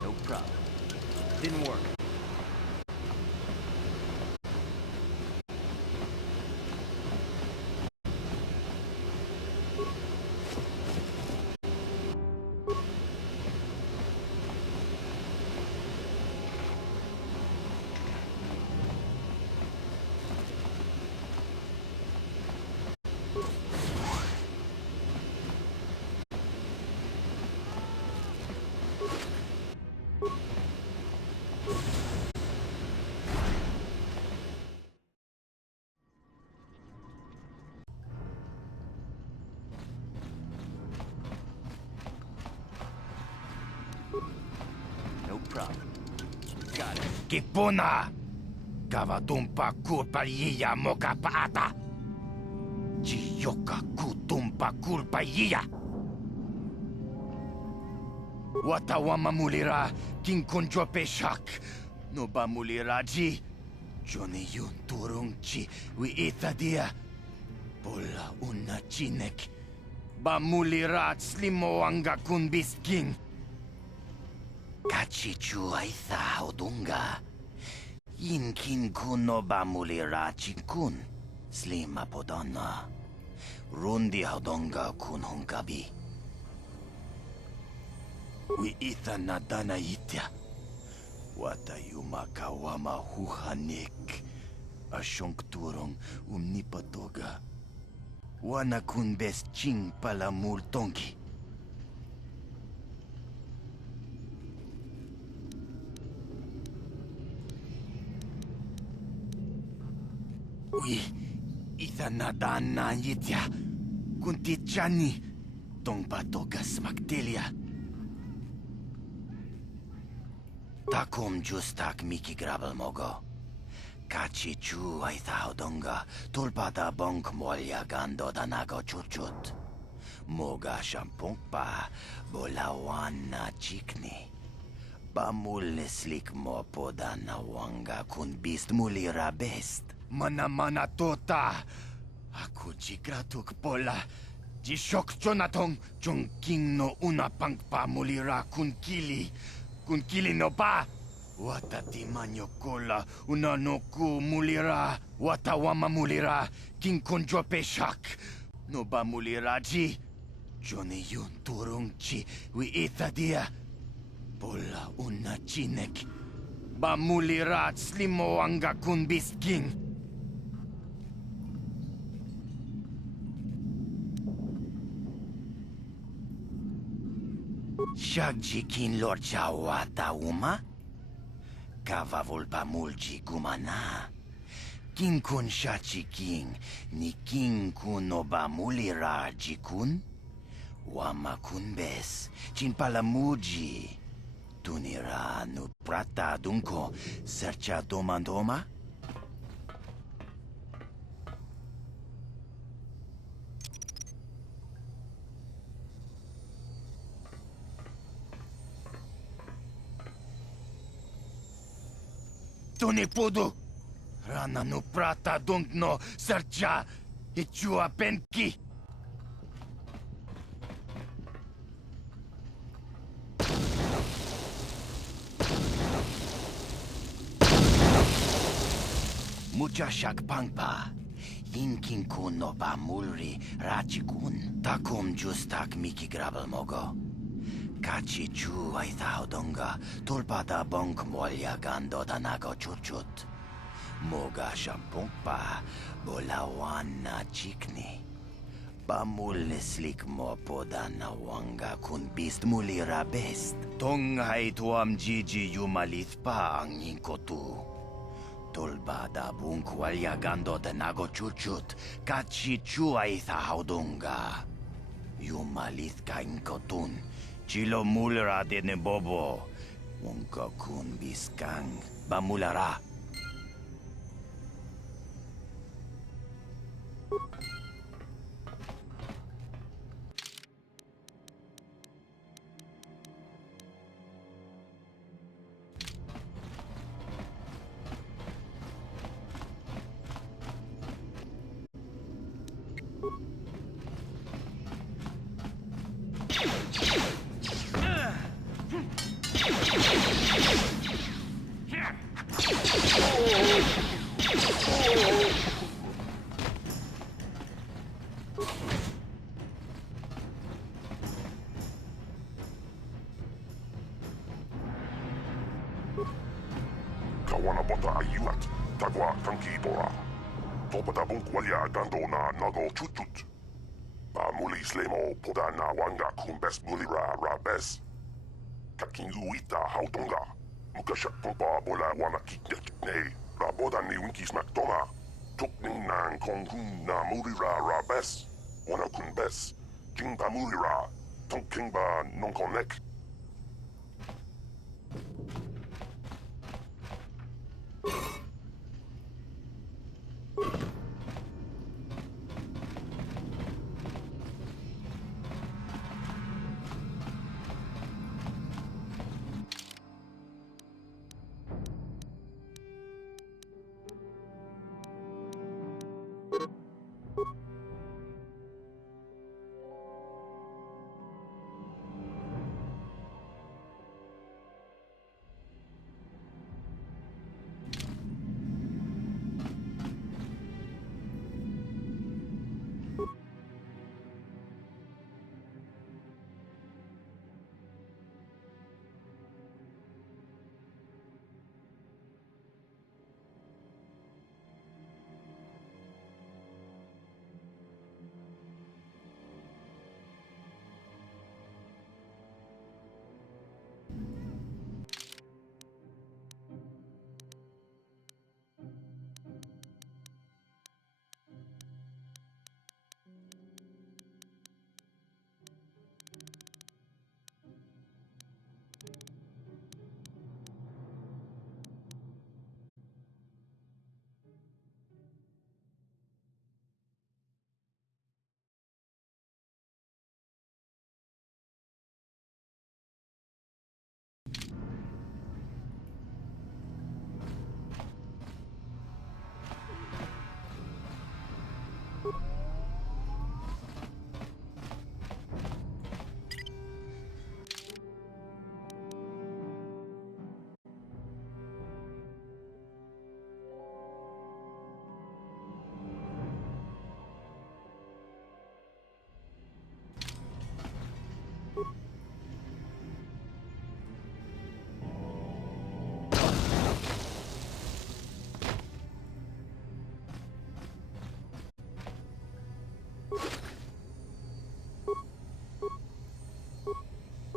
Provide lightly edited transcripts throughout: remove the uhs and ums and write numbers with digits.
No problem. Didn't work. No problem. Got it. Kipuna! Kavatumpa kulpayiya moka paata! Chiyoka kutumpa kulpayiya! Watawama mulira kinkunjo peshak! No ba mulira ji? Johnny yun turung chi wi itadia! Pola una chinek! Ba mulira slimo anga kun bisking! Kachichu aitha odunga. Yinkin kuno bamulira chinkun. Slima podonna. Rundi hodonga kun hunkabi. Wi itha nadana itya. Wata yumakawama huhanik. Ashonkturong umnipatoga. Wana kun bes ching pala multongi. Ui, itha nadana yitya, kunti chani, tong patogas magdelia. Takum justak miki grabel mogo. Kachi chu aitha odonga, tulpada bonk molya gando danago chuchut. Moga shampongpa, bolawana chikni. Bamul neslik mo poda na wanga kun bist mulira best. Mana tota. Aku jigratuk pola. Jishok jonatong jongking no una pangpa mulira kun kili. Kun kili no ba? Watati manyo kola una no ku mulira. Watawama mulira king konjo peshak. No ba mulira ji? Johnny yun turung chi wi itadia. Pola una chinek. Ba mulira slimo anga kun bisking. Shagjikin lorcha wata uma? Kavavulpa mulji gumana. Kin kun shachiking ni kin kun oba mulira jikun? Wama kun bes, chin palamuji. Tunira nu prata dunko, sercha domandoma? Tuni pudu! Rana nu prata dunk no sercha ichua penki! Mucha shakpangpa. Yinkin kun no ba mulri rachikun. Takum justak miki grabel mogo. Kachi chu aitha odonga, tulpada bonk molya gando danago chuchut. Moga shampongpa, bolawana chikni. Bamul neslik mo poda na wanga kun bist mulira best. Tong hai tuam jiji yumalith pa ang yinkotu. Tulba da bunk walya gando da nago chuchut. Kachi chuaitha haudunga. Yumalith ka inkotun. Chilo mulra de bobo. Unka kun biskang. Bamulara. Kawana bota ayuat. Tagwa tankibora. Topata bunk walya gando na nago chutut. Ba muli slemo poda na wanga kumbes mulira rabes. Kakinguita haudonga. Mukashak pompa bola wana kiknek ne. Raboda ni winkis makdona. Tukning nang konghun na mulira rabes. Wana kumbes. Jingba mulira. Tonkingba nonkonek.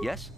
Yes?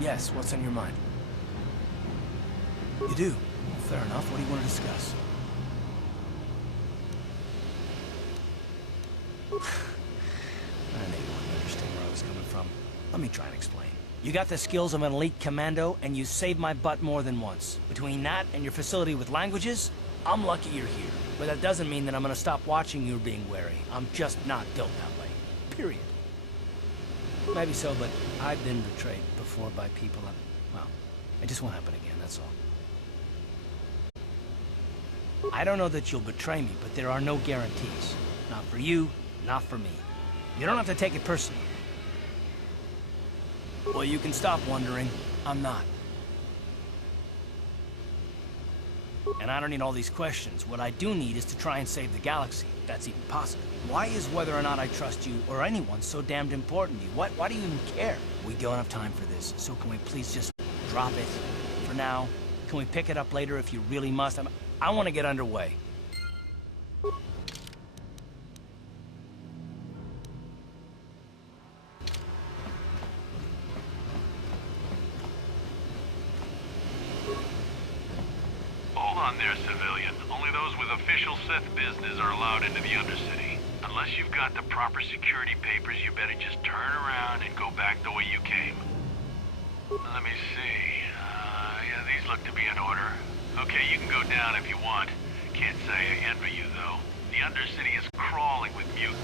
Yes, what's on your mind? You do? Fair enough. What do you want to discuss? I knew you wouldn't understand where I was coming from. Let me try and explain. You got the skills of an elite commando, and you saved my butt more than once. Between that and your facility with languages, I'm lucky you're here. But that doesn't mean that I'm gonna stop watching you being wary. I'm just not built that way. Period. Maybe so, but I've been betrayed before by people. Well, it just won't happen again, that's all. I don't know that you'll betray me, but there are no guarantees. Not for you, not for me. You don't have to take it personally. Well, you can stop wondering. I'm not. And I don't need all these questions. What I do need is to try and save the galaxy, if that's even possible. Why is whether or not I trust you, or anyone, so damned important to you? Why do you even care? We don't have time for this, so can we please just drop it for now? Can we pick it up later if you really must? I want to get underway. Hold on there, civilian. Only those with official Sith business are allowed into the Undercity. Unless you've got the proper security papers, you better just turn around and go back the way you came. Let me see. Yeah, these look to be in order. Okay, you can go down if you want. Can't say I envy you, though. The Undercity is crawling with mutants.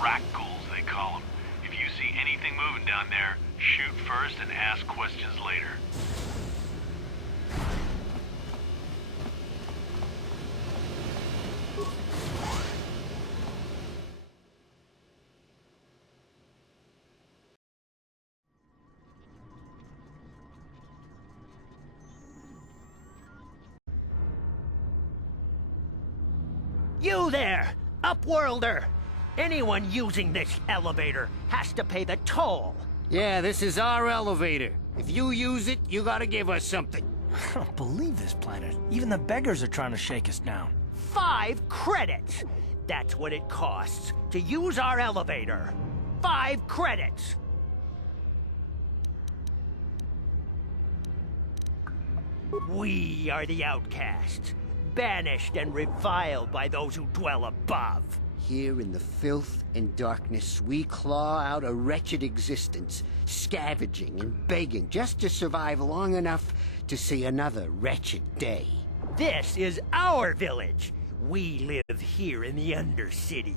Rat ghouls, they call them. If you see anything moving down there, shoot first and ask questions later. You there, Upworlder! Anyone using this elevator has to pay the toll. Yeah, this is our elevator. If you use it, you gotta give us something. I don't believe this planet. Even the beggars are trying to shake us down. 5 credits! That's what it costs to use our elevator. 5 credits! We are the outcasts, banished and reviled by those who dwell above. Here in the filth and darkness, we claw out a wretched existence, scavenging and begging just to survive long enough to see another wretched day. This is our village. We live here in the Undercity.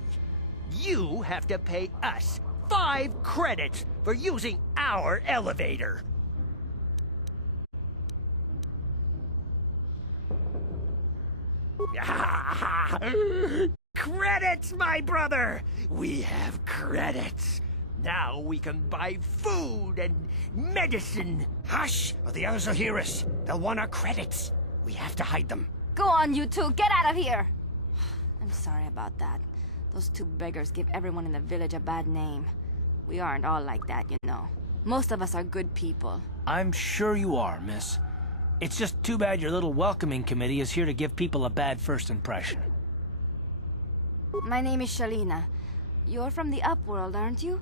You have to pay us 5 credits for using our elevator. Credits, my brother! We have credits. Now we can buy food and medicine. Hush, or the others will hear us. They'll want our credits. We have to hide them. Go on, you two. Get out of here. I'm sorry about that. Those 2 beggars give everyone in the village a bad name. We aren't all like that, you know. Most of us are good people. I'm sure you are, miss. It's just too bad your little welcoming committee is here to give people a bad first impression. My name is Shalina. You're from the Upworld, aren't you?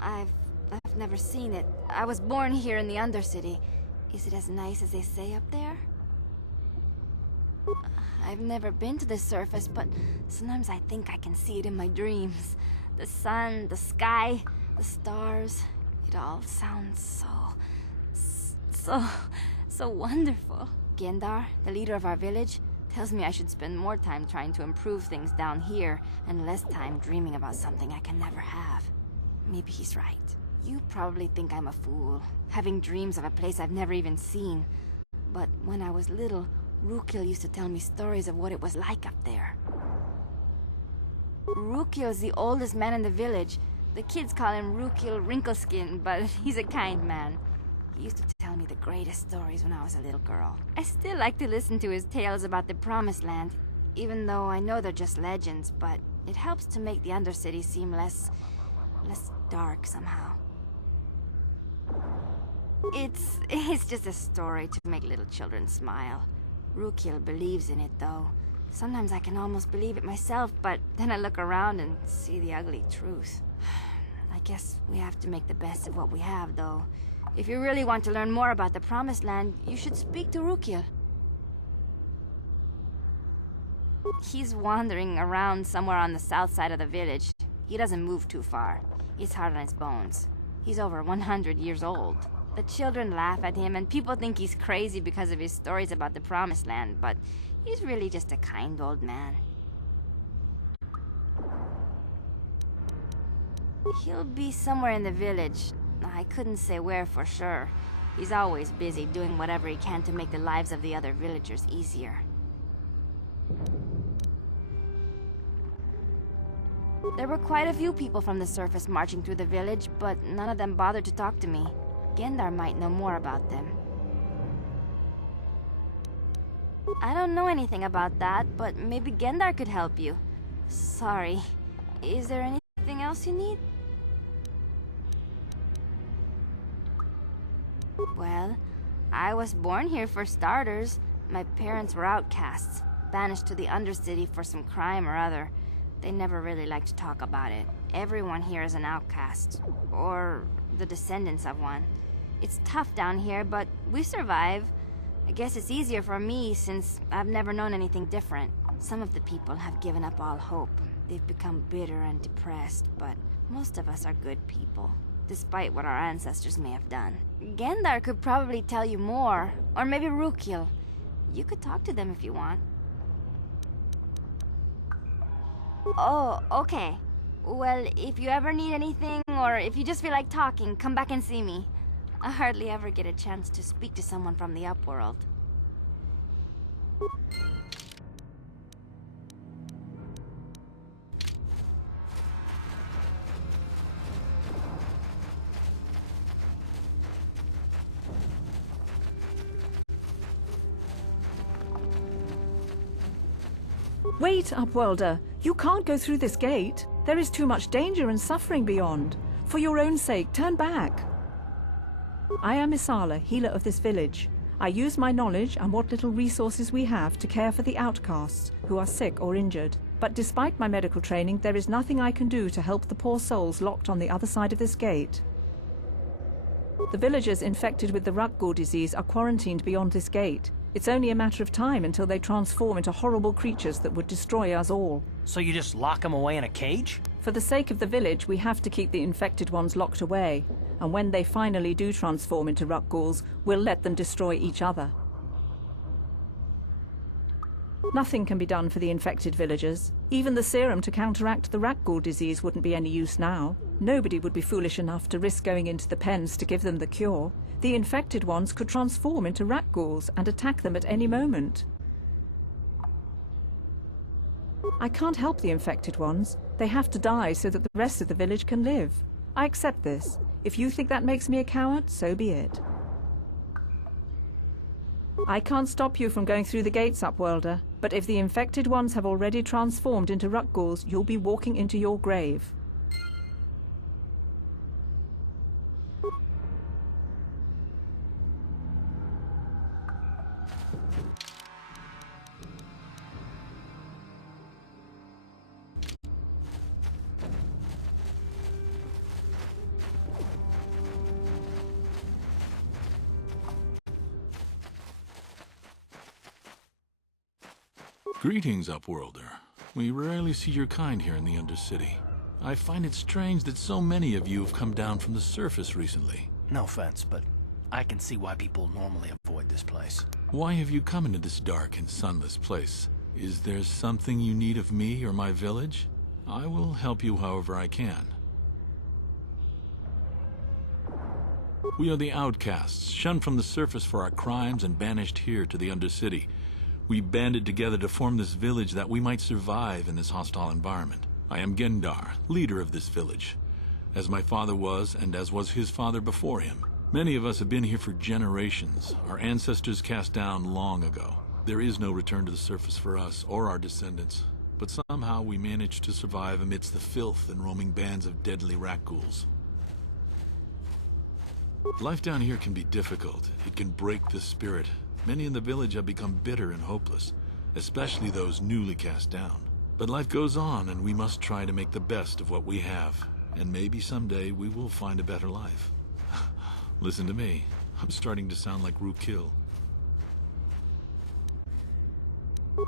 I've never seen it. I was born here in the Undercity. Is it as nice as they say up there? I've never been to the surface, but sometimes I think I can see it in my dreams. The sun, the sky, the stars. It all sounds so wonderful. Gendar, the leader of our village, tells me I should spend more time trying to improve things down here and less time dreaming about something I can never have. Maybe he's right. You probably think I'm a fool, having dreams of a place I've never even seen. But when I was little, Rukiel used to tell me stories of what it was like up there. Rukiel's the oldest man in the village. The kids call him Rukil Wrinkleskin, but he's a kind man. He used to tell me the greatest stories when I was a little girl. I still like to listen to his tales about the Promised Land, even though I know they're just legends, but it helps to make the Undercity seem less dark somehow. It's just a story to make little children smile. Rukil believes in it, though. Sometimes I can almost believe it myself, but then I look around and see the ugly truth. I guess we have to make the best of what we have, though. If you really want to learn more about the Promised Land, you should speak to Rukil. He's wandering around somewhere on the south side of the village. He doesn't move too far. He's hard on his bones. He's over 100 years old. The children laugh at him, and people think he's crazy because of his stories about the Promised Land, but he's really just a kind old man. He'll be somewhere in the village. I couldn't say where for sure. He's always busy doing whatever he can to make the lives of the other villagers easier. There were quite a few people from the surface marching through the village, but none of them bothered to talk to me. Gendar might know more about them. I don't know anything about that, but maybe Gendar could help you. Sorry. Is there anything else you need? Well, I was born here for starters. My parents were outcasts, banished to the Undercity for some crime or other. They never really liked to talk about it. Everyone here is an outcast, or the descendants of one. It's tough down here, but we survive. I guess it's easier for me since I've never known anything different. Some of the people have given up all hope. They've become bitter and depressed, but most of us are good people, despite what our ancestors may have done. Gendar could probably tell you more, or maybe Rukil. You could talk to them if you want. Oh, okay. Well, if you ever need anything, or if you just feel like talking, come back and see me. I hardly ever get a chance to speak to someone from the Upworld. Wait, Upworlder. You can't go through this gate. There is too much danger and suffering beyond. For your own sake, turn back. I am Isala, healer of this village. I use my knowledge and what little resources we have to care for the outcasts who are sick or injured. But despite my medical training, there is nothing I can do to help the poor souls locked on the other side of this gate. The villagers infected with the Rukgul disease are quarantined beyond this gate. It's only a matter of time until they transform into horrible creatures that would destroy us all. So you just lock them away in a cage? For the sake of the village, we have to keep the infected ones locked away. And when they finally do transform into Rukguls, we'll let them destroy each other. Nothing can be done for the infected villagers. Even the serum to counteract the Rukgul disease wouldn't be any use now. Nobody would be foolish enough to risk going into the pens to give them the cure. The infected ones could transform into Rukguls and attack them at any moment. I can't help the infected ones. They have to die so that the rest of the village can live. I accept this. If you think that makes me a coward, so be it. I can't stop you from going through the gates, Upworlder, but if the infected ones have already transformed into Rukguls, you'll be walking into your grave. Greetings, Upworlder. We rarely see your kind here in the Undercity. I find it strange that so many of you have come down from the surface recently. No offense, but I can see why people normally avoid this place. Why have you come into this dark and sunless place? Is there something you need of me or my village? I will help you however I can. We are the outcasts, shunned from the surface for our crimes and banished here to the Undercity. We banded together to form this village that we might survive in this hostile environment. I am Gendar, leader of this village. as my father was and as was his father before him. Many of us have been here for generations, our ancestors cast down long ago. There is no return to the surface for us or our descendants, but somehow we managed to survive amidst the filth and roaming bands of deadly rat ghouls. Life down here can be difficult. It can break the spirit. Many in the village have become bitter and hopeless, especially those newly cast down. But life goes on, and we must try to make the best of what we have. And maybe someday we will find a better life. Listen to me. I'm starting to sound like Rookil.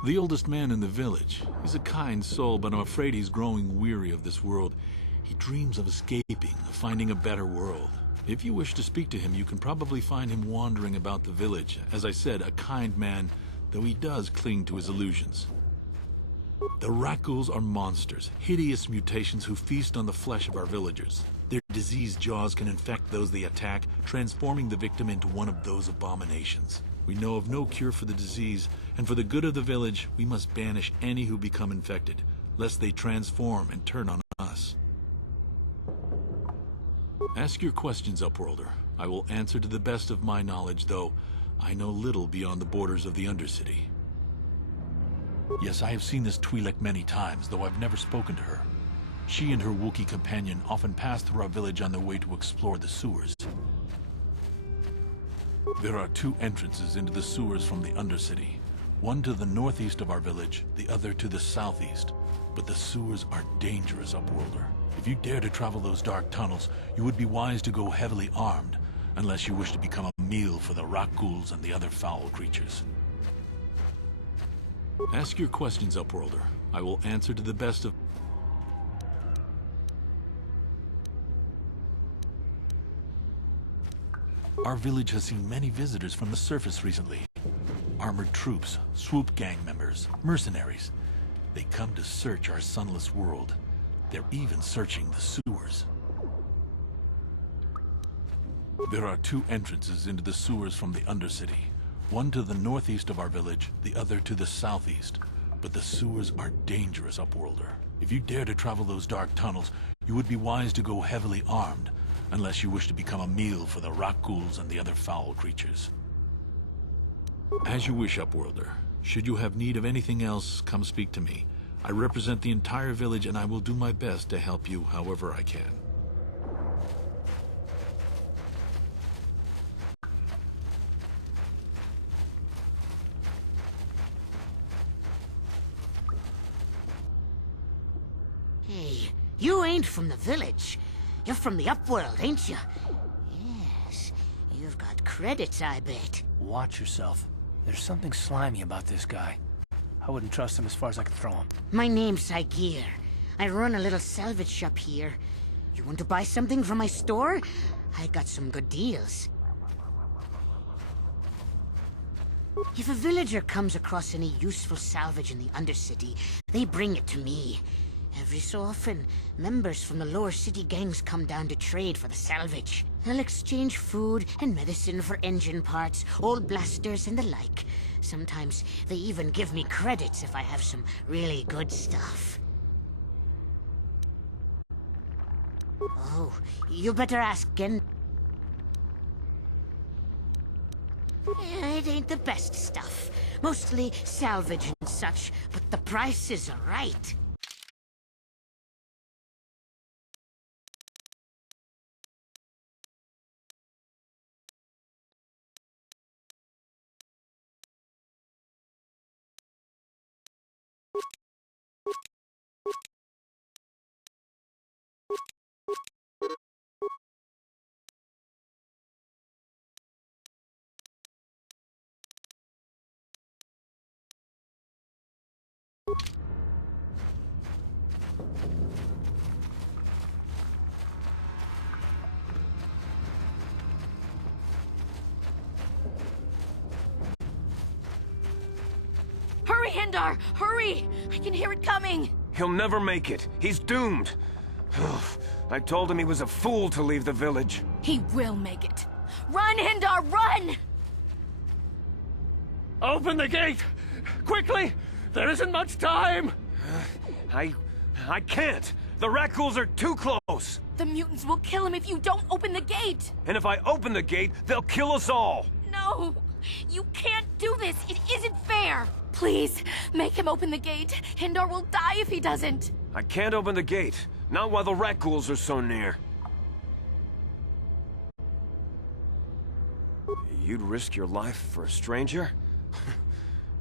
The oldest man in the village. He's a kind soul, but I'm afraid he's growing weary of this world. He dreams of escaping, of finding a better world. If you wish to speak to him, you can probably find him wandering about the village. As I said, a kind man, though he does cling to his illusions. The rat ghouls are monsters, hideous mutations who feast on the flesh of our villagers. Their diseased jaws can infect those they attack, transforming the victim into one of those abominations. We know of no cure for the disease, and for the good of the village, we must banish any who become infected, lest they transform and turn on us. Ask your questions, Upworlder. I will answer to the best of my knowledge, though I know little beyond the borders of the Undercity. Yes, I have seen this Twi'lek many times, though I've never spoken to her. She and her Wookiee companion often pass through our village on their way to explore the sewers. There are two entrances into the sewers from the Undercity. One to the northeast of our village, the other to the southeast. But the sewers are dangerous, Upworlder. If you dare to travel those dark tunnels, you would be wise to go heavily armed, unless you wish to become a meal for the rat ghouls and the other foul creatures. Ask your questions, Upworlder. I will answer to the best of... Our village has seen many visitors from the surface recently. Armored troops, swoop gang members, mercenaries. They come to search our sunless world. They're even searching the sewers. There are two entrances into the sewers from the Undercity. One to the northeast of our village, the other to the southeast. But the sewers are dangerous, Upworlder. If you dare to travel those dark tunnels, you would be wise to go heavily armed, unless you wish to become a meal for the rat ghouls and the other foul creatures. As you wish, Upworlder. Should you have need of anything else, come speak to me. I represent the entire village, and I will do my best to help you however I can. Hey, you ain't from the village. You're from the Upworld, ain't you? Yes, you've got credits, I bet. Watch yourself. There's something slimy about this guy. I wouldn't trust him as far as I could throw him. My name's Saigir. I run a little salvage shop here. You want to buy something from my store? I got some good deals. If a villager comes across any useful salvage in the Undercity, they bring it to me. Every so often, members from the lower city gangs come down to trade for the salvage. They'll exchange food and medicine for engine parts, old blasters and the like. Sometimes they even give me credits if I have some really good stuff. Oh, you better ask Gen... It ain't the best stuff. Mostly salvage and such, but the prices are right. Hurry, Hindar! Hurry! I can hear it coming! He'll never make it. He's doomed. I told him he was a fool to leave the village. He will make it. Run, Hindar, run! Open the gate! Quickly! There isn't much time! I can't. The Rat-Ghouls are too close! The mutants will kill him if you don't open the gate! And if I open the gate, they'll kill us all! No! You can't do this! It isn't fair! Please, make him open the gate. Hindar will die if he doesn't. I can't open the gate. Not while the Rat-Ghouls are so near. You'd risk your life for a stranger?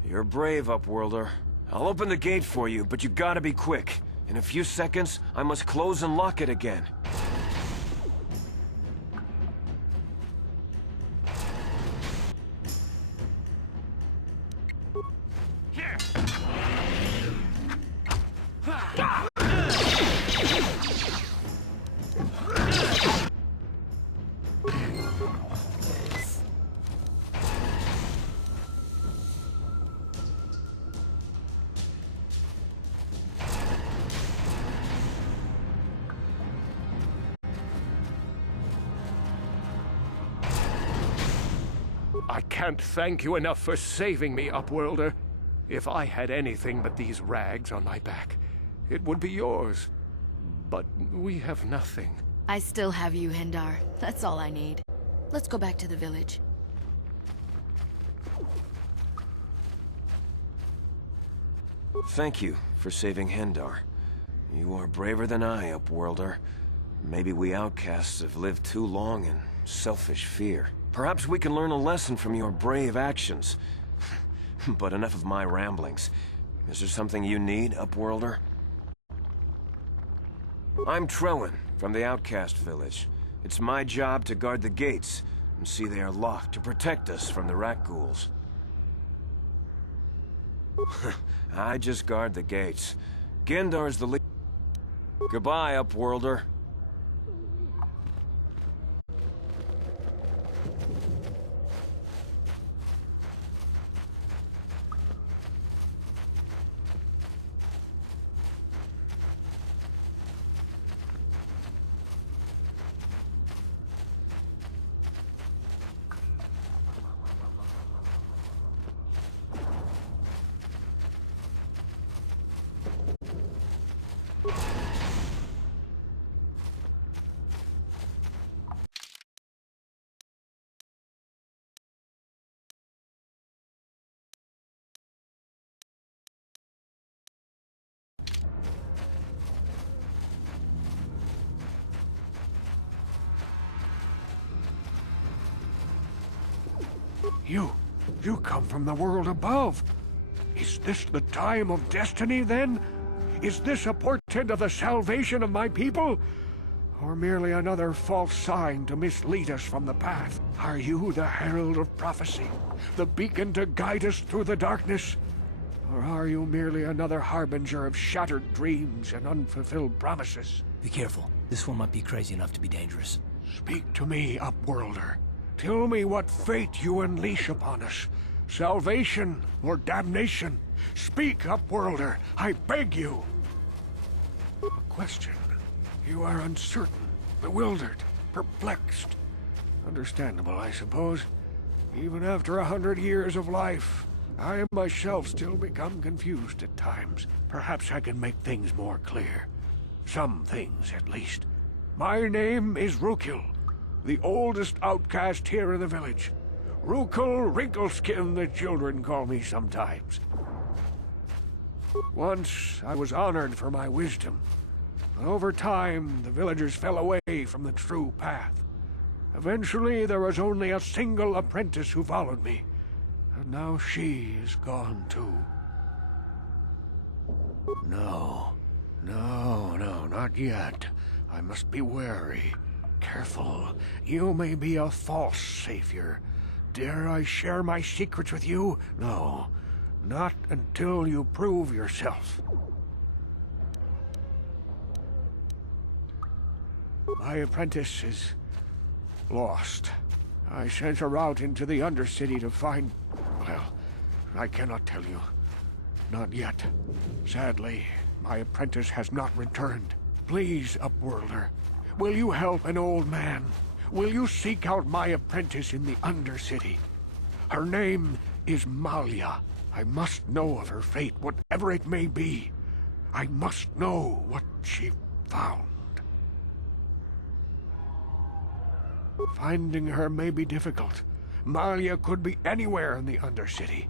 You're brave, Upworlder. I'll open the gate for you, but you gotta be quick. In a few seconds, I must close and lock it again. I can't thank you enough for saving me, Upworlder. If I had anything but these rags on my back, it would be yours. But we have nothing. I still have you, Hindar. That's all I need. Let's go back to the village. Thank you for saving Hindar. You are braver than I, Upworlder. Maybe we outcasts have lived too long in selfish fear. Perhaps we can learn a lesson from your brave actions. But enough of my ramblings. Is there something you need, Upworlder? I'm Trellin, from the Outcast Village. It's my job to guard the gates, and see they are locked to protect us from the Rat-Ghouls. I just guard the gates. Gendar's the lead. Goodbye, Upworlder. You come from the world above. Is this the time of destiny, then? Is this a portent of the salvation of my people? Or merely another false sign to mislead us from the path? Are you the herald of prophecy? The beacon to guide us through the darkness? Or are you merely another harbinger of shattered dreams and unfulfilled promises? Be careful. This one might be crazy enough to be dangerous. Speak to me, Upworlder. Tell me what fate you unleash upon us. Salvation or damnation? Speak, Upworlder, I beg you. A question. You are uncertain, bewildered, perplexed. Understandable, I suppose. Even after 100 years of life, I myself still become confused at times. Perhaps I can make things more clear. Some things, at least. My name is Rukil, the oldest outcast here in the village. Rukil Wrinkleskin, the children call me sometimes. Once, I was honored for my wisdom. But over time, the villagers fell away from the true path. Eventually, there was only a single apprentice who followed me. And now she is gone too. No, not yet. I must be wary. Careful. You may be a false savior. Dare I share my secrets with you? No, not until you prove yourself. My apprentice is lost. I sent her out into the Undercity to find... well, I cannot tell you. Not yet. Sadly, my apprentice has not returned. Please, Upworlder, will you help an old man? Will you seek out my apprentice in the Undercity? Her name is Malia. I must know of her fate, whatever it may be. I must know what she found. Finding her may be difficult. Malia could be anywhere in the Undercity.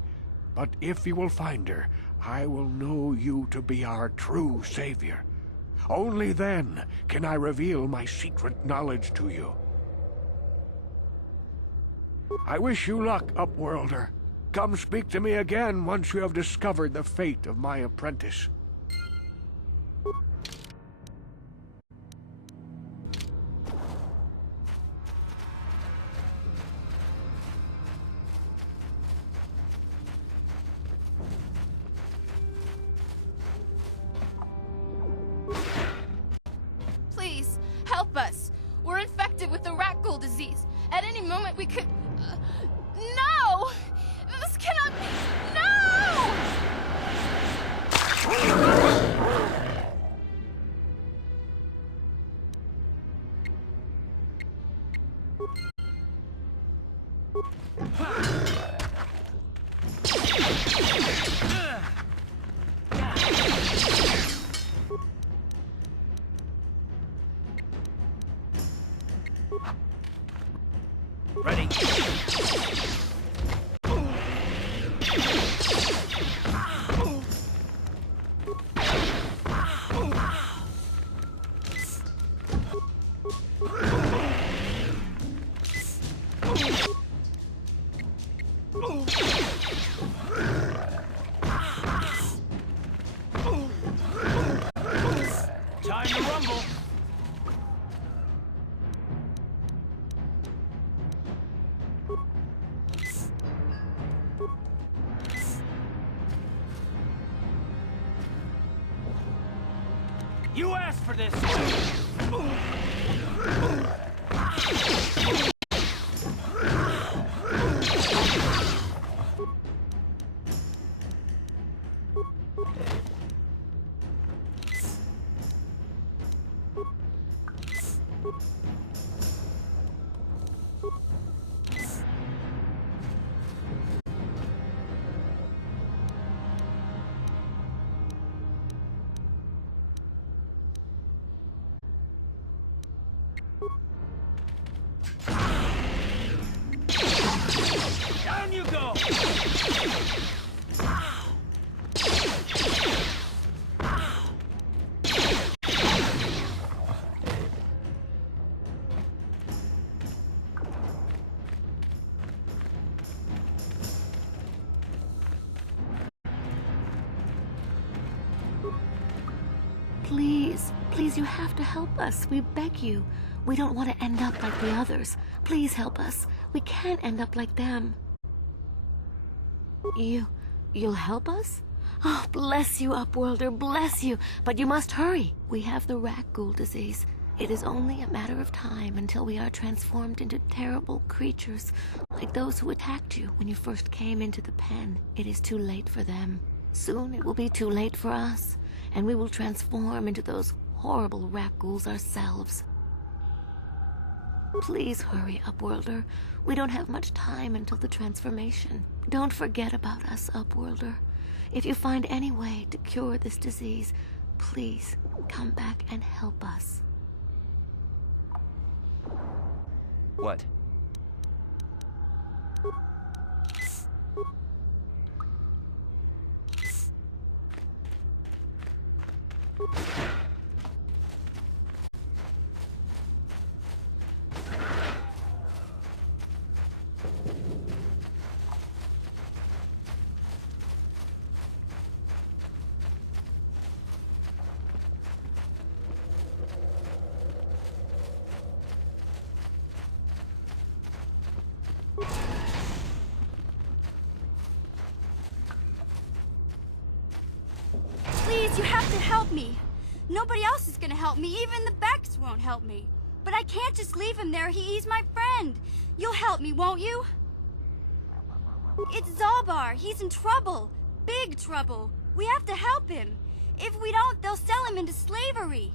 But if you will find her, I will know you to be our true savior. Only then can I reveal my secret knowledge to you. I wish you luck, Upworlder. Come speak to me again once you have discovered the fate of my apprentice. Please, help us. We're infected with the rat ghoul disease. At any moment we could... No! This cannot be... No! Ready? Time to rumble. You asked for this. Down you go! Please, please, you have to help us. We beg you. We don't want to end up like the others. Please help us. We can't end up like them. You'll help us? Oh, bless you, Upworlder, bless you. But you must hurry. We have the rat ghoul disease. It is only a matter of time until we are transformed into terrible creatures, like those who attacked you when you first came into the pen. It is too late for them. Soon it will be too late for us, and we will transform into those horrible rat ghouls ourselves. Please hurry, Upworlder. We don't have much time until the transformation. Don't forget about us, Upworlder. If you find any way to cure this disease, please come back and help us. What? Please, you have to help me. Nobody else is gonna help me. Even the Becks won't help me. But I can't just leave him there. He's my friend. You'll help me, won't you? It's Zalbar. He's in trouble. Big trouble. We have to help him. If we don't, they'll sell him into slavery.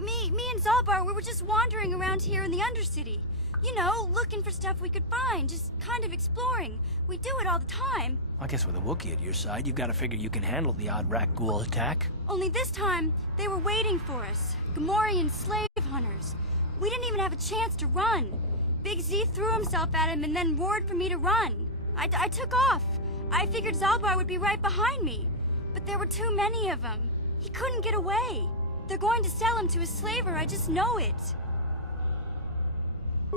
Me and Zalbar, we were just wandering around here in the Undercity. You know, looking for stuff we could find, just kind of exploring. We do it all the time. I guess with a Wookiee at your side, you've got to figure you can handle the odd rat ghoul attack. Only this time, they were waiting for us. Gamorrean slave hunters. We didn't even have a chance to run. Big Z threw himself at him and then roared for me to run. I took off. I figured Zalbar would be right behind me. But there were too many of them. He couldn't get away. They're going to sell him to a slaver, I just know it.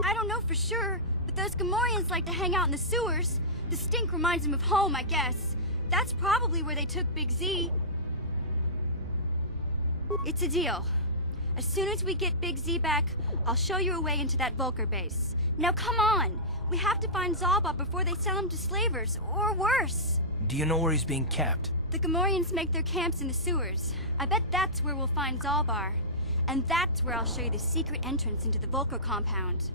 I don't know for sure, but those Gamorreans like to hang out in the sewers. The stink reminds them of home, I guess. That's probably where they took Big Z. It's a deal. As soon as we get Big Z back, I'll show you a way into that Vulkar base. Now come on! We have to find Zalbar before they sell him to slavers, or worse. Do you know where he's being kept? The Gamorreans make their camps in the sewers. I bet that's where we'll find Zalbar. And that's where I'll show you the secret entrance into the Vulkar compound.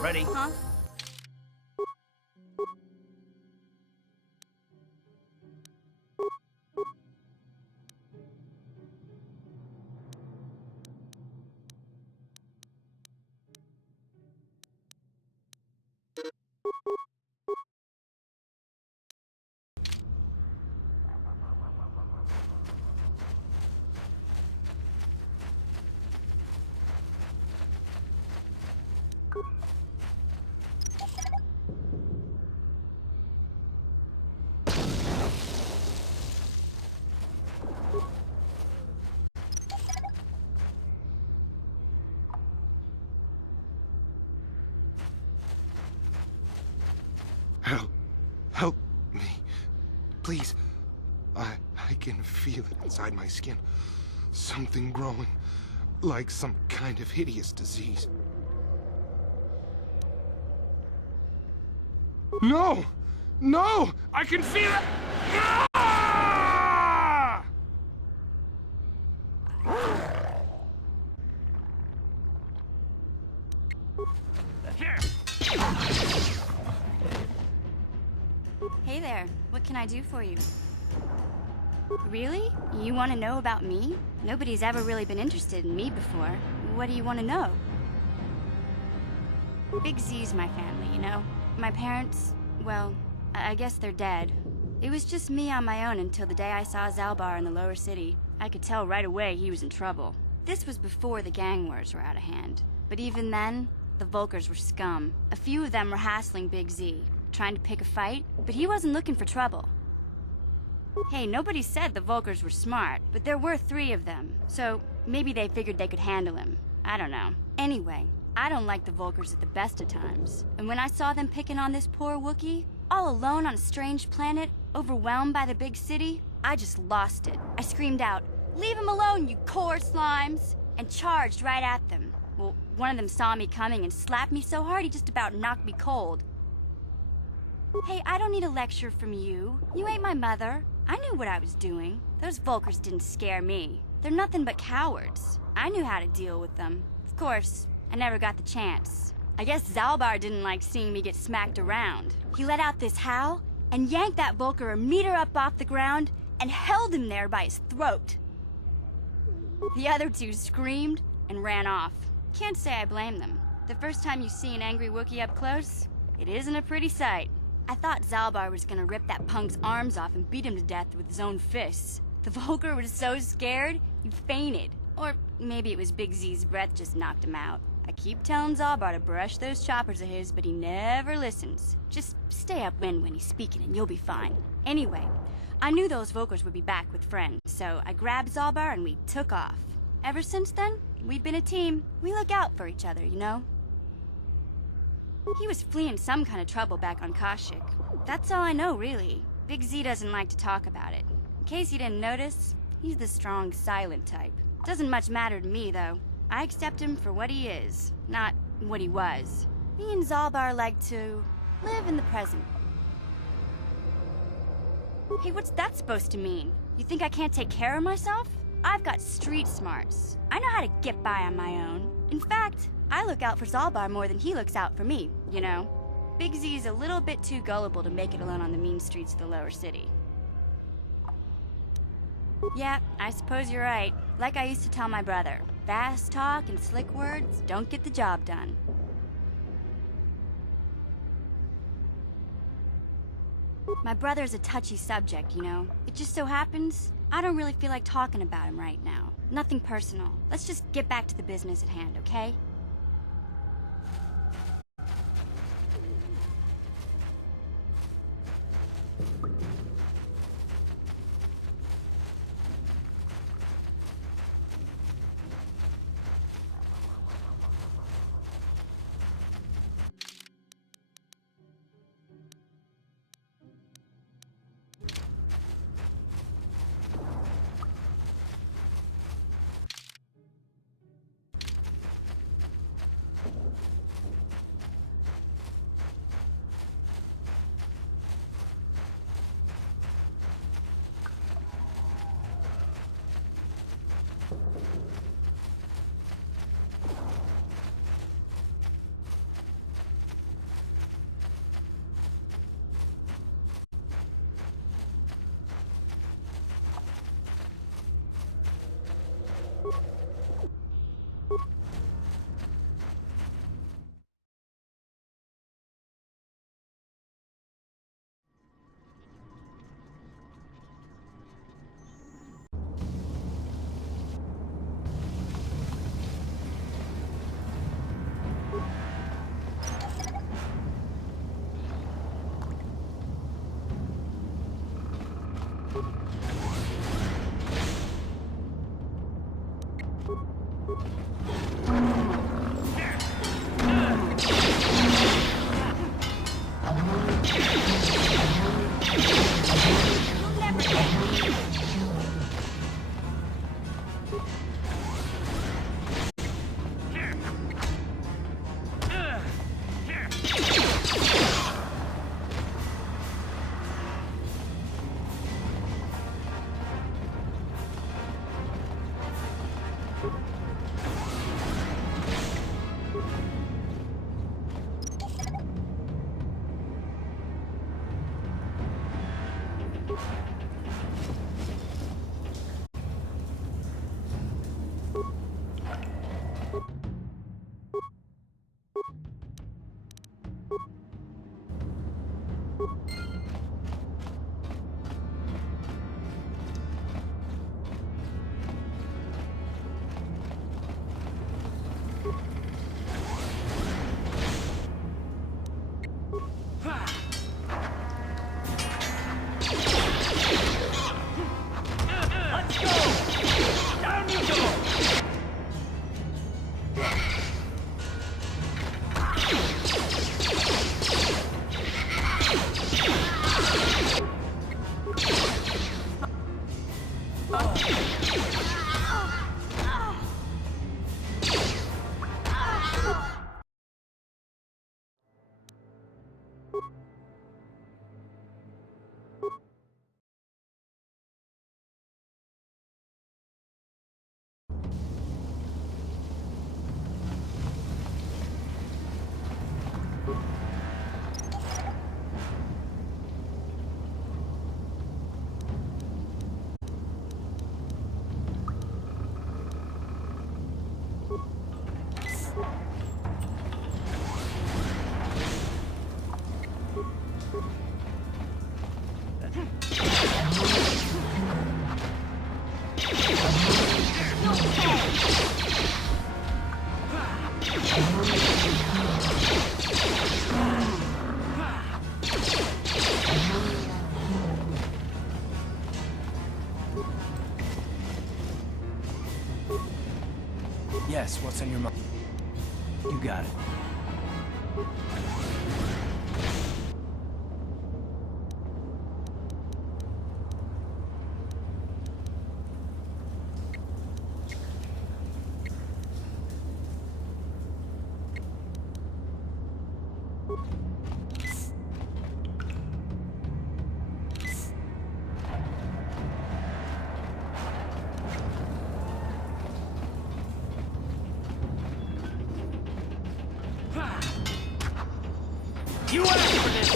Ready? Huh? Help me. Please. I can feel it inside my skin. Something growing. Like some kind of hideous disease. No! No! I can feel it! Ah! Hey there, what can I do for you? Really? You want to know about me? Nobody's ever really been interested in me before. What do you want to know? Big Z's my family, you know? My parents, well, I guess they're dead. It was just me on my own until the day I saw Zalbar in the lower city. I could tell right away he was in trouble. This was before the gang wars were out of hand. But even then, the Vulkars were scum. A few of them were hassling Big Z, trying to pick a fight, but he wasn't looking for trouble. Hey, nobody said the Vulkars were smart, but there were 3 of them, so maybe they figured they could handle him. I don't know. Anyway, I don't like the Vulkars at the best of times. And when I saw them picking on this poor Wookiee, all alone on a strange planet, overwhelmed by the big city, I just lost it. I screamed out, "Leave him alone, you core slimes!" and charged right at them. Well, one of them saw me coming and slapped me so hard he just about knocked me cold. Hey, I don't need a lecture from you. You ain't my mother. I knew what I was doing. Those Vulkars didn't scare me. They're nothing but cowards. I knew how to deal with them. Of course, I never got the chance. I guess Zalbar didn't like seeing me get smacked around. He let out this howl and yanked that Vulkar a meter up off the ground and held him there by his throat. The other 2 screamed and ran off. Can't say I blame them. The first time you see an angry Wookiee up close, it isn't a pretty sight. I thought Zalbar was gonna rip that punk's arms off and beat him to death with his own fists. The Vulkar was so scared, he fainted. Or maybe it was Big Z's breath just knocked him out. I keep telling Zalbar to brush those choppers of his, but he never listens. Just stay upwind when he's speaking and you'll be fine. Anyway, I knew those Vulkars would be back with friends, so I grabbed Zalbar and we took off. Ever since then, we've been a team. We look out for each other, you know? He was fleeing some kind of trouble back on Kashyyyk. That's all I know, really. Big Z doesn't like to talk about it. In case you didn't notice, he's the strong, silent type. Doesn't much matter to me, though. I accept him for what he is, not what he was. Me and Zalbar like to live in the present. Hey, what's that supposed to mean? You think I can't take care of myself? I've got street smarts. I know how to get by on my own. In fact, I look out for Zalbar more than he looks out for me, you know? Big Z's a little bit too gullible to make it alone on the mean streets of the lower city. Yeah, I suppose you're right. Like I used to tell my brother, fast talk and slick words don't get the job done. My brother's a touchy subject, you know. It just so happens, I don't really feel like talking about him right now. Nothing personal. Let's just get back to the business at hand, okay? Yes, what's on your mind? You got it. You asked for this!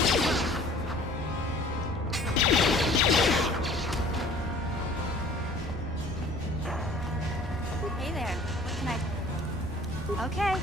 Okay.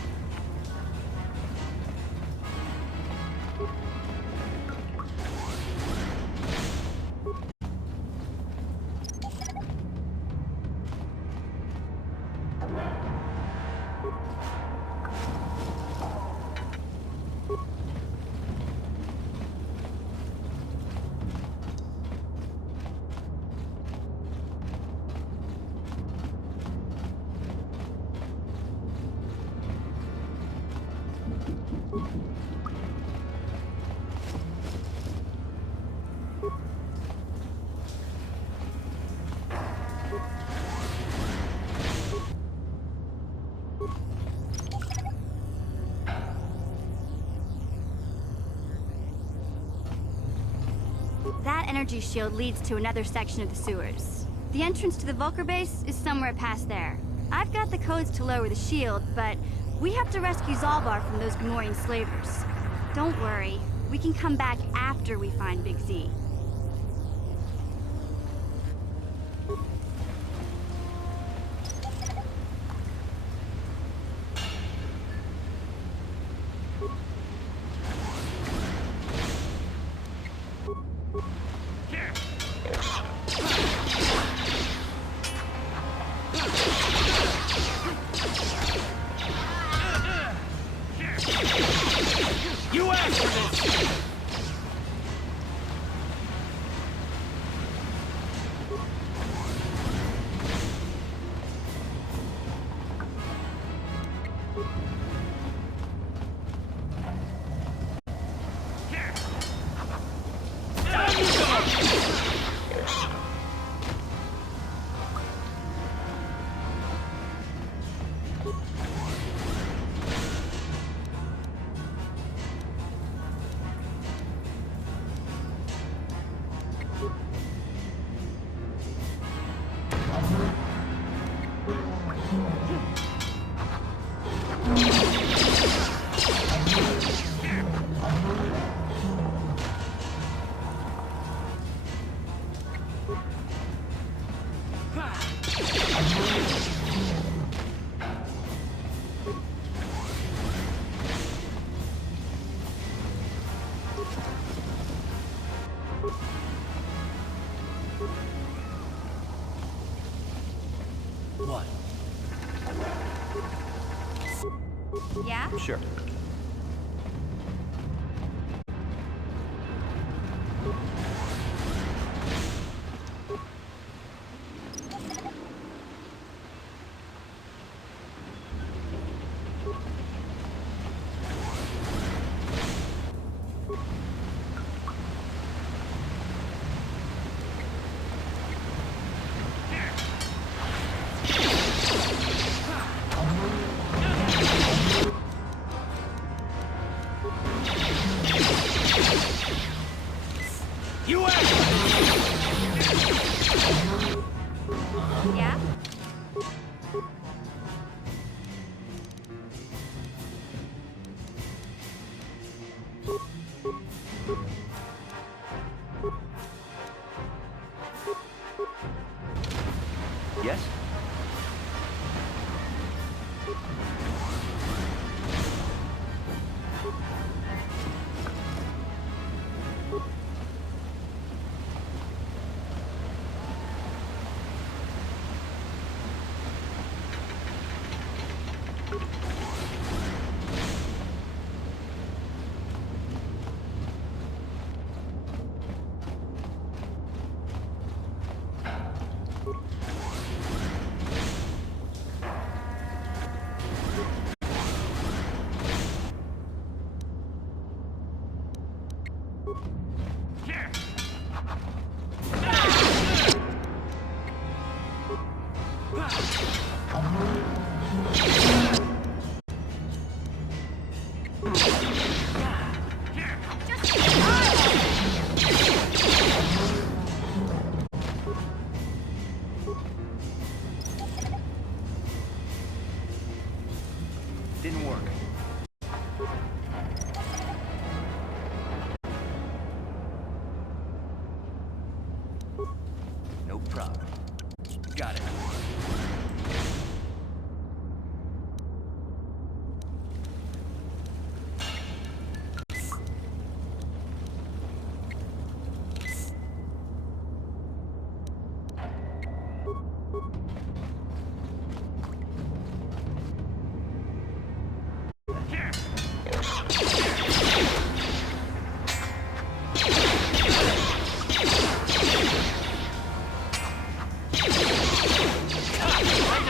That energy shield leads to another section of the sewers. The entrance to the Vulcar base is somewhere past there. I've got the codes to lower the shield, but we have to rescue Zalbar from those Gamorrean slavers. Don't worry, we can come back after we find Big Z. You asked for this! What? Yeah? Sure. You asked! Yeah? Yes? Didn't work. No problem. Got it.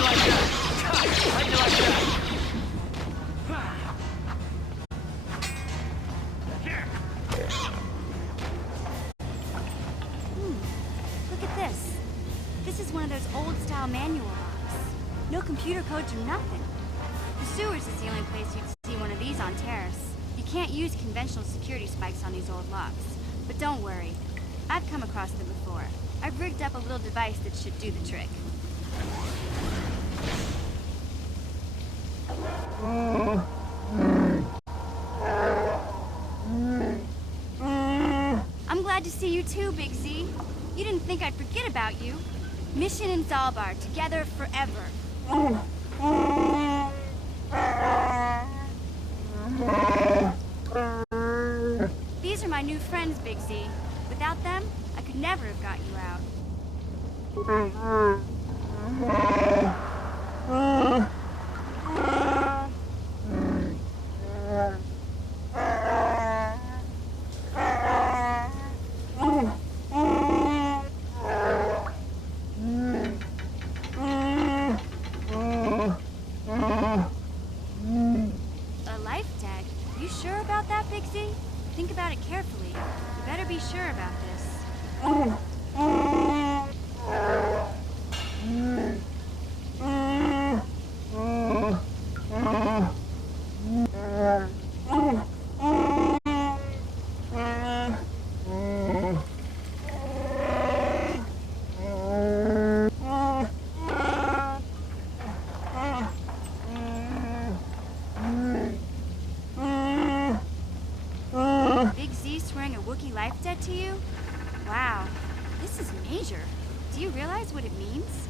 like that? How'd you like that? Look at this. This is one of those old-style manual locks. No computer codes or nothing. The sewers is the only place you'd see one of these on Terrace. You can't use conventional security spikes on these old locks. But don't worry. I've come across them before. I've rigged up a little device that should do the trick. I'm glad to see you too, Big Z. You didn't think I'd forget about you. Mission and Zalbar, together forever. These are my new friends, Big Z. Without them, I could never have got you out. A life tag? You sure about that, Big Z? Think about it carefully. You better be sure about this. Big Z swearing a Wookiee life debt to you? Wow, this is major. Do you realize what it means?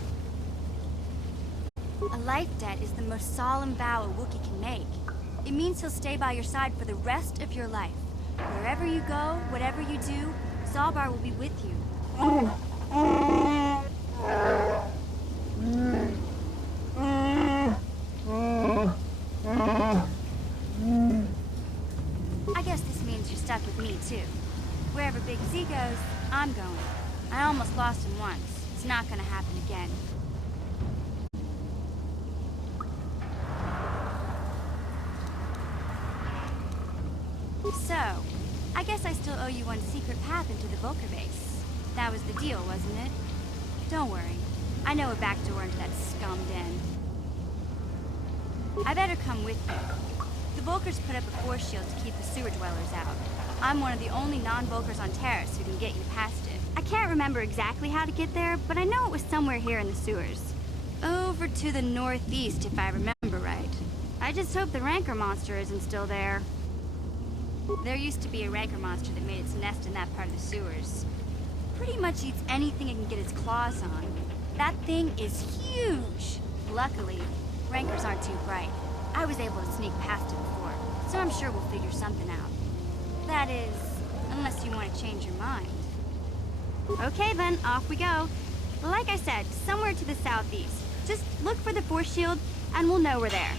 A life debt is the most solemn vow a Wookiee can make. It means he'll stay by your side for the rest of your life. Wherever you go, whatever you do, Zalbar will be with you. I guess this means you're stuck with me, too. Wherever Big Z goes, I'm going. I almost lost him once. It's not gonna happen again. So, I guess I still owe you one secret path into the Volker base. That was the deal, wasn't it? Don't worry. I know a back door into that scum den. I better come with you. The Volkers put up a force shield to keep the sewer dwellers out. I'm one of the only non-Volkers on Terrace who can get you past it. I can't remember exactly how to get there, but I know it was somewhere here in the sewers. Over to the northeast, if I remember right. I just hope the Rancor monster isn't still there. There used to be a Rancor monster that made its nest in that part of the sewers. Pretty much eats anything it can get its claws on. That thing is huge! Luckily, Rancors aren't too bright. I was able to sneak past it before, so I'm sure we'll figure something out. That is, unless you want to change your mind. Okay then, off we go. Like I said, somewhere to the southeast. Just look for the force shield, and we'll know we're there.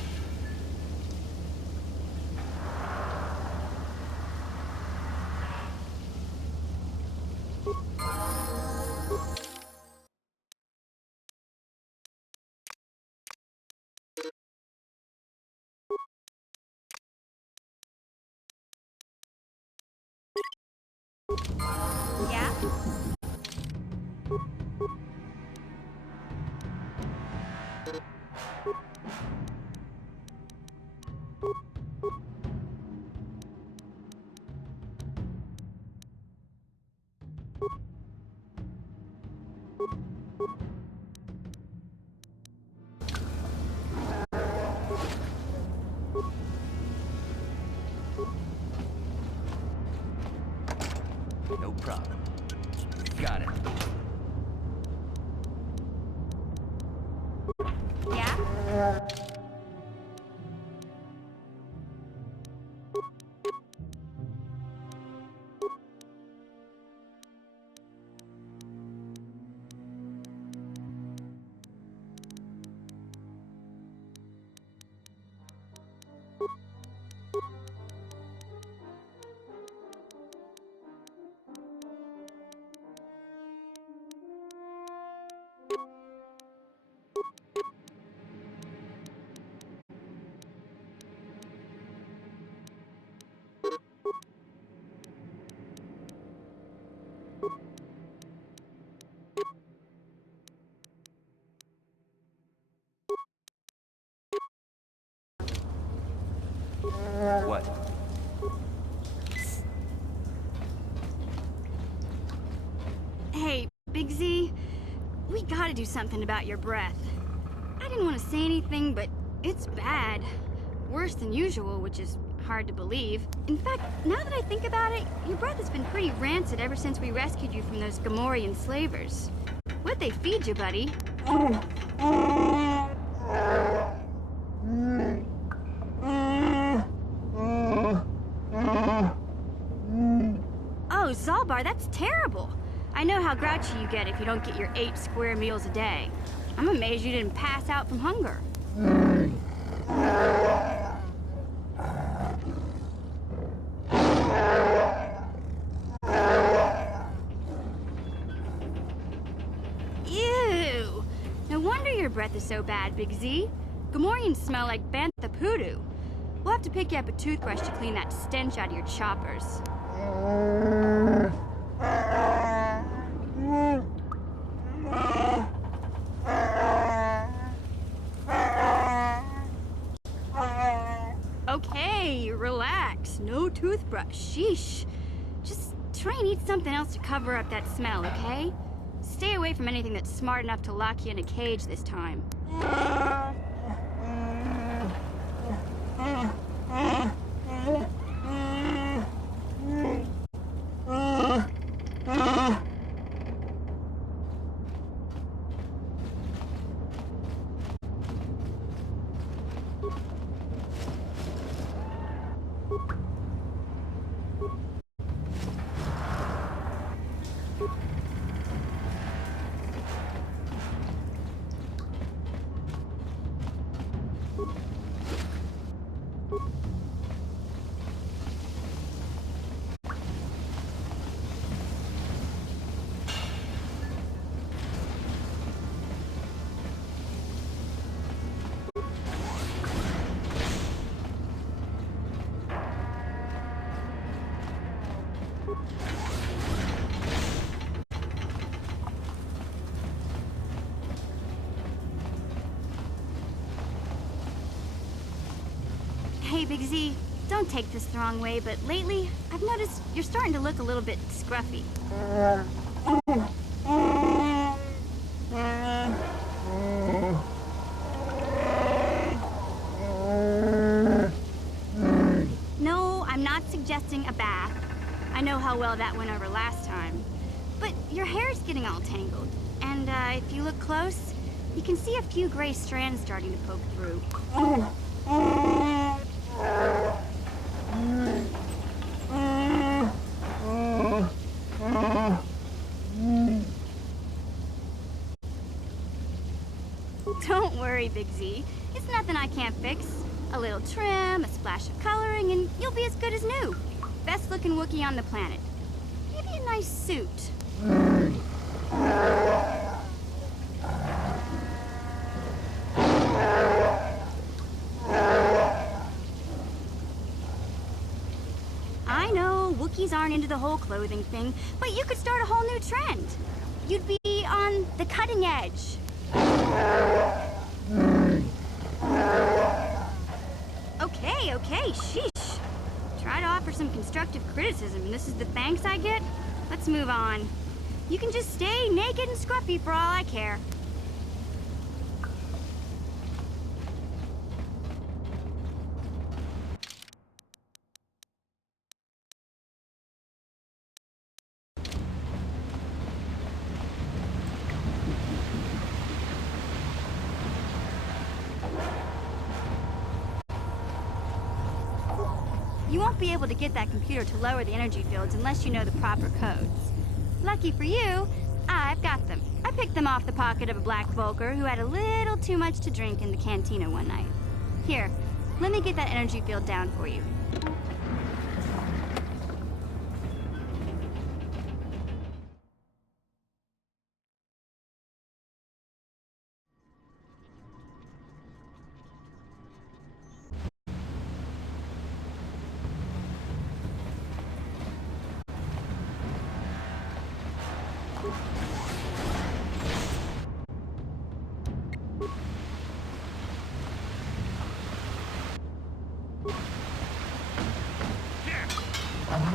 Yeah? No problem. Got it. Yeah? What? Hey, Big Z, we gotta do something about your breath. I didn't want to say anything, but it's bad. Worse than usual, which is hard to believe. In fact, now that I think about it, your breath has been pretty rancid ever since we rescued you from those Gamorrean slavers. What'd they feed you, buddy? Oh, Zalbar, that's terrible. I know how grouchy you get if you don't get your 8 square meals a day. I'm amazed you didn't pass out from hunger. Ew! No wonder your breath is so bad, Big Z. Gamorreans smell like bantha poodoo. We'll have to pick you up a toothbrush to clean that stench out of your choppers. Okay, relax. No toothbrush. Sheesh. Just try and eat something else to cover up that smell, okay? Stay away from anything that's smart enough to lock you in a cage this time. Hey, Big Z, don't take this the wrong way, but lately, I've noticed you're starting to look a little bit scruffy. No, I'm not suggesting a bath. I know how well that went over last time. But your hair's getting all tangled, and if you look close, you can see a few gray strands starting to poke through. Don't worry, Big Z. It's nothing I can't fix. A little trim, a splash of coloring, and you'll be as good as new. Best looking Wookiee on the planet. Maybe a nice suit. I know, Wookiees aren't into the whole clothing thing, but you could start a whole new trend. You'd be on the cutting edge. Okay, sheesh. Try to offer some constructive criticism, and this is the thanks I get? Let's move on. You can just stay naked and scruffy for all I care. You won't be able to get that computer to lower the energy fields unless you know the proper codes. Lucky for you, I've got them. I picked them off the pocket of a black Volker who had a little too much to drink in the cantina one night. Here, let me get that energy field down for you.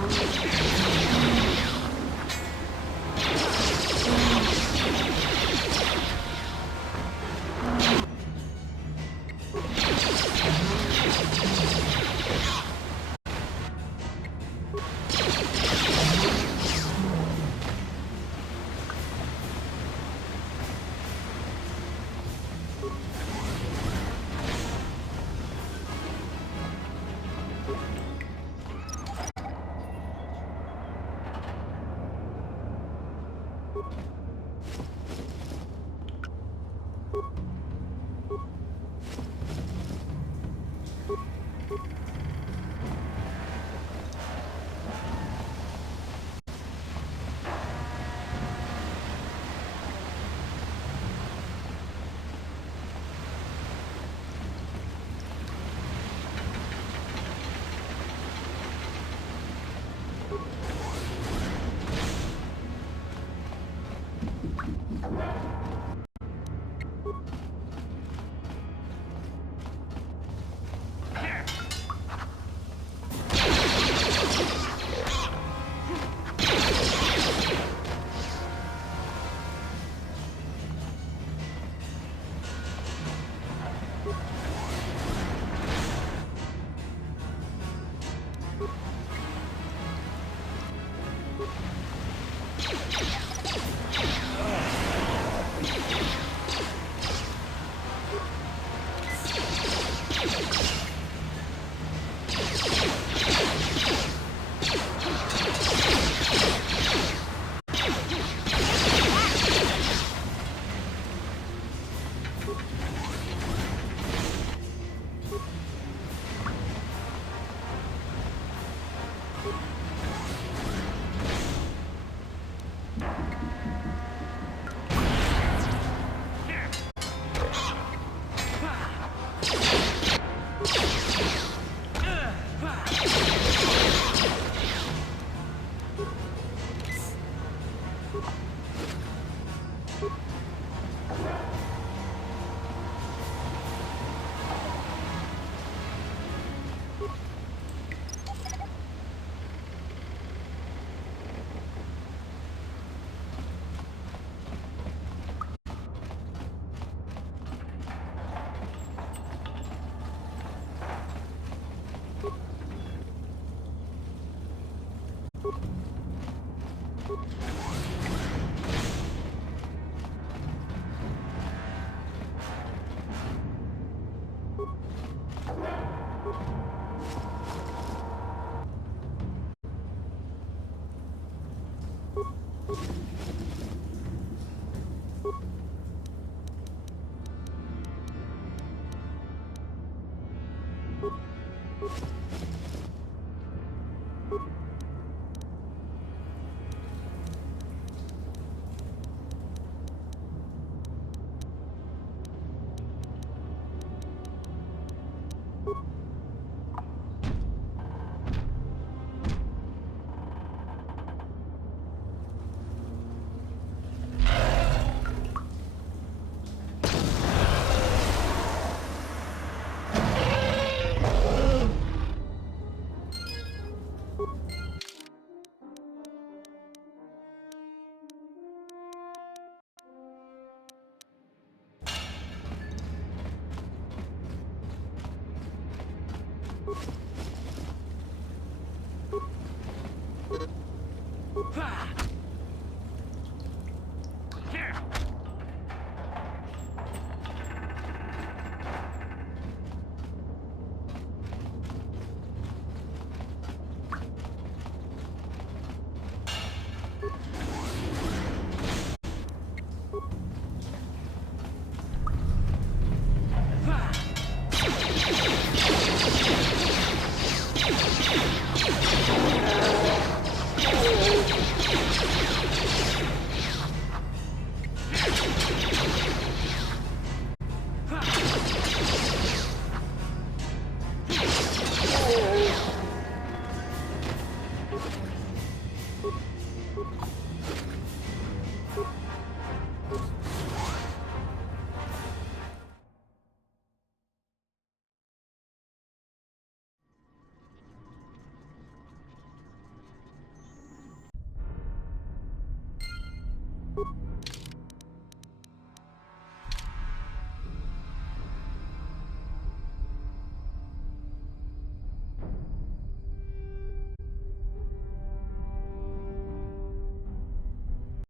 you